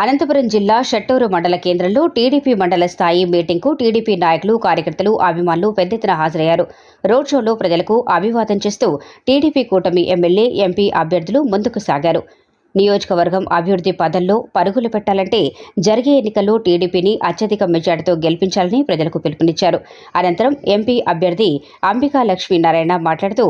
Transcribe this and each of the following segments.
అనంతపురం జిల్లా షట్టూరు మండల కేంద్రంలో టీడీపీ మండల స్థాయి మీటింగ్కు టీడీపీ నాయకులు కార్యకర్తలు అభిమానులు పెద్ద ఎత్తున హాజరయ్యారు. రోడ్ షోలో ప్రజలకు అభివాదం చేస్తూ టీడీపీ కూటమి ఎమ్మెల్యే ఎంపీ అభ్యర్థులు ముందుకు సాగారు. నియోజకవర్గం అభివృద్ధి పదంలో పరుగులు పెట్టాలంటే జరిగే ఎన్నికల్లో టీడీపీని అత్యధిక మెజార్టీతో గెలిపించాలని ప్రజలకు పిలుపునిచ్చారు. అనంతరం ఎంపీ అభ్యర్థి అంబికా లక్ష్మీనారాయణ మాట్లాడుతూ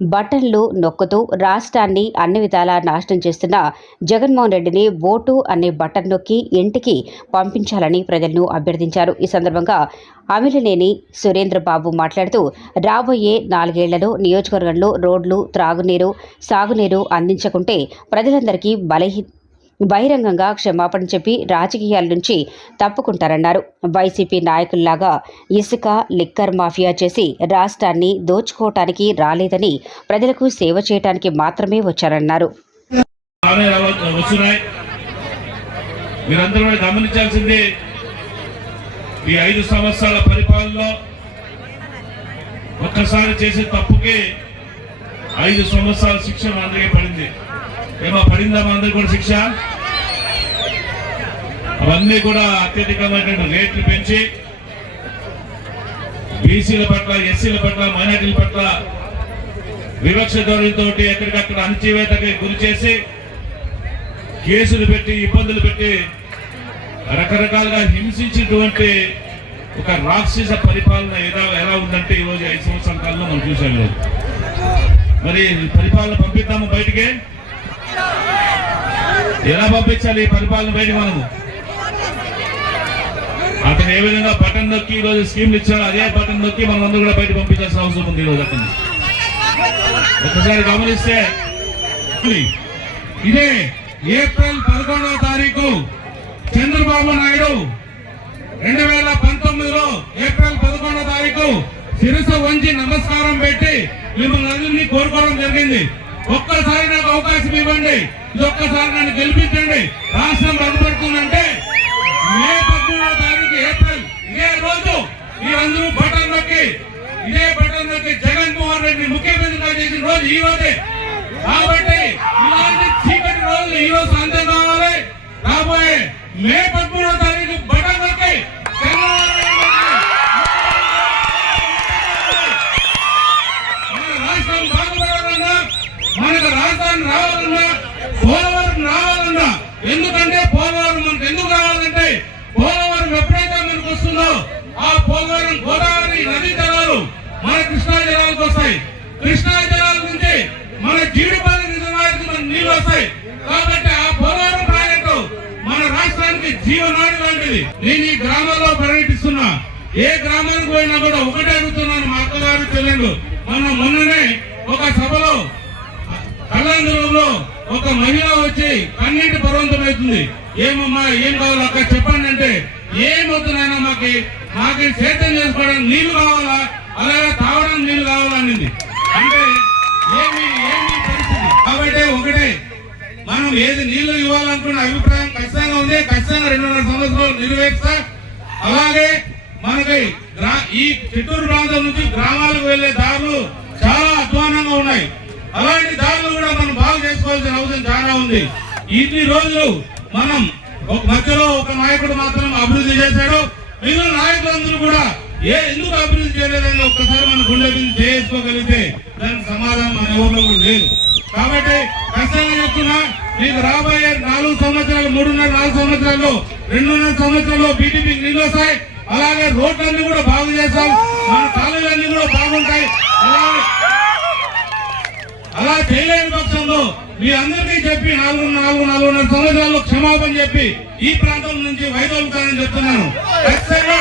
బటన్లు నొక్కుతూ రాష్ట్రాన్ని అన్ని విధాలా నాశనం చేస్తున్న జగన్మోహన్ రెడ్డిని ఓటు అనే బటన్ నొక్కి ఇంటికి పంపించాలని ప్రజలను అభ్యర్థించారు. ఈ సందర్భంగా అమిలినేని సురేంద్రబాబు మాట్లాడుతూ రాబోయే నాలుగేళ్ళలో నియోజకవర్గంలో రోడ్లు త్రాగునీరు సాగునీరు అందించకుంటే ప్రజలందరికీ బలహీ బహిరంగంగా క్షమాపణ చెప్పి రాజకీయాల నుంచి తప్పుకుంటారన్నారు. వైసీపీ నాయకుల్లాగా ఇసుక లిక్కర్ మాఫియా చేసి రాష్ట్రాన్ని దోచుకోవటానికి రాలేదని ప్రజలకు సేవ చేయటానికి మాత్రమే వచ్చారన్నారు. మీరందరూ గమనించాల్సింది ఈ ఐదు సంవత్సరాల పరిపాలనలో ఒక్కసారి చేసే తప్పుకి ఐదు సంవత్సరాల శిక్ష మా అందరికీ పడింది. ఏమో పడిందా మా అందరికి కూడా శిక్ష? అవన్నీ కూడా అత్యధికమైనటువంటి రేట్లు పెంచి బీసీల పట్ల ఎస్సీల పట్ల మైనార్టీల పట్ల వివక్ష ధోరణితో ఎక్కడికక్కడ అణచివేతకి గురి చేసి కేసులు పెట్టి ఇబ్బందులు పెట్టి రకరకాలుగా హింసించినటువంటి ఒక రాక్షస పరిపాలన ఎలా ఎలా ఉందంటే ఈ రోజు ఐదు సంవత్సరాల కాలంలో మనం చూసాం లేదు. మరి పరిపాలన పంపిద్దాము బయటికి. ఎలా పంపించాలి ఈ పరిపాలన బయటికి మనము? అతను ఏ విధంగా బటన్ నొక్కి ఈ రోజు స్కీమ్లు ఇచ్చాడో అదే బటన్ నొక్కి మనం అందరూ కూడా బయట పంపించాల్సిన అవసరం ఉంది ఈరోజు రోజు అతన్ని ఒకసారి గమనిస్తే ఇదే ఏప్రిల్ పదకొండవ తారీఖు చంద్రబాబు నాయుడు రెండు వేల పంతొమ్మిదిలో ఏప్రిల్ పదకొండవ తారీఖు శిరస వంచి నమస్కారం పెట్టి మిమ్మల్ని అందరినీ కోరుకోవడం జరిగింది. ఒక్కసారి నాకు అవకాశం ఇవ్వండి. ఒక్కసారి నన్ను గెలిపించండి. రాష్ట్రం బాగుపడుతుందంటే మే పద్మూడవ తారీఖు ఏప్రిల్ ఇదే రోజు మీరందరూ బటన్ నొక్కి ఇదే బటన్ నొక్కి జగన్మోహన్ రెడ్డి ముఖ్యమంత్రిగా చేసిన రోజు ఈ రోజే. కాబట్టి ఇలాంటి చీకటి రోజులు ఈ రోజు అంతం కావాలి రాబోయే మే పద్మూడవ తారీఖు మనకు రావాలన్నా పోలవరం రావాలన్నా. ఎందుకంటే పోలవరం మనకు ఎందుకు రావాలంటే పోలవరం ఎప్పుడైతే మనకు వస్తుందో ఆ పోలవరం గోదావరి నదీ జలాలు మన కృష్ణా జలాలకు వస్తాయి. కృష్ణా జలాల నుంచి మన జీడిపల్లి రిజర్వాయర్కి మన నీళ్ళు వస్తాయి. కాబట్టి ఆ పోలవరం ప్రాజెక్టు మన రాష్ట్రానికి జీవనాడి లాంటిది. నేను ఈ గ్రామాల్లో పర్యటిస్తున్నా ఏ గ్రామానికి పోయినా కూడా ఒకటే అడుగుతున్నాను మా అక్కగారు చెల్లెండు మనం మొన్ననే ఒక సభలో కళాంధ్రంలో ఒక మహిళ వచ్చి కన్నీటి పర్వంతమవుతుంది. ఏమమ్మా ఏం కావాలి? అక్కడ చెప్పండి అంటే ఏమవుతున్నాయినా మాకి. మాకి సేద్యం చేసుకోవడానికి నీళ్ళు కావాలా? అలాగే తాగడానికి నీళ్ళు కావాలా? అనింది. అంటే ఏమి ఏమి పరిస్థితి. కాబట్టి ఒకటే మనం ఏది నీళ్ళు ఇవ్వాలనుకున్న అభిప్రాయం ఖచ్చితంగా ఉంది. ఖచ్చితంగా రెండున్నర సంవత్సరాలు నిర్వహిస్తా అలాగే మనకి గ్రా- ఈ చిత్తూరు ప్రాంతం నుంచి గ్రామాలకు వెళ్ళే దారులు చాలా అధ్వానంగా ఉన్నాయి. అలాంటి దారులు కూడా మనం బాగు చేసుకోవాల్సిన అవసరం చాలా ఉంది. ఇన్ని రోజులు మనం ఒక మధ్యలో ఒక నాయకుడు మాత్రం అభివృద్ధి చేశాడు. మిగిలిన నాయకులందరూ కూడా ఏ ఎందుకు అభివృద్ధి చేయలేదని ఒక్కసారి మన గుండె మీద చేసుకోగలిగితే దానికి సమాధానం మన ఊర్లో కూడా లేదు. కాబట్టి ఖచ్చితంగా చెప్తున్నా మీకు రాబోయే నాలుగు సంవత్సరాలు మూడున్నర నాలుగు సంవత్సరాల్లో రెండున్నర సంవత్సరాల్లో బీటీపీ నీళ్ళు వస్తాయి. అలాగే రోడ్లన్నీ కూడా బాగు చేస్తాం. మన కాలేజీలన్నీ కూడా బాగుంటాయి. అలాగే అలా చేయలేని పక్షంలో మీ అందరికీ చెప్పి నాలుగు నాలుగు నాలుగున్నర సంవత్సరాల్లో క్షమాపణ చెప్పి ఈ ప్రాంతం నుంచి వైదొలుగుతానని చెప్తున్నాను. ఖచ్చితంగా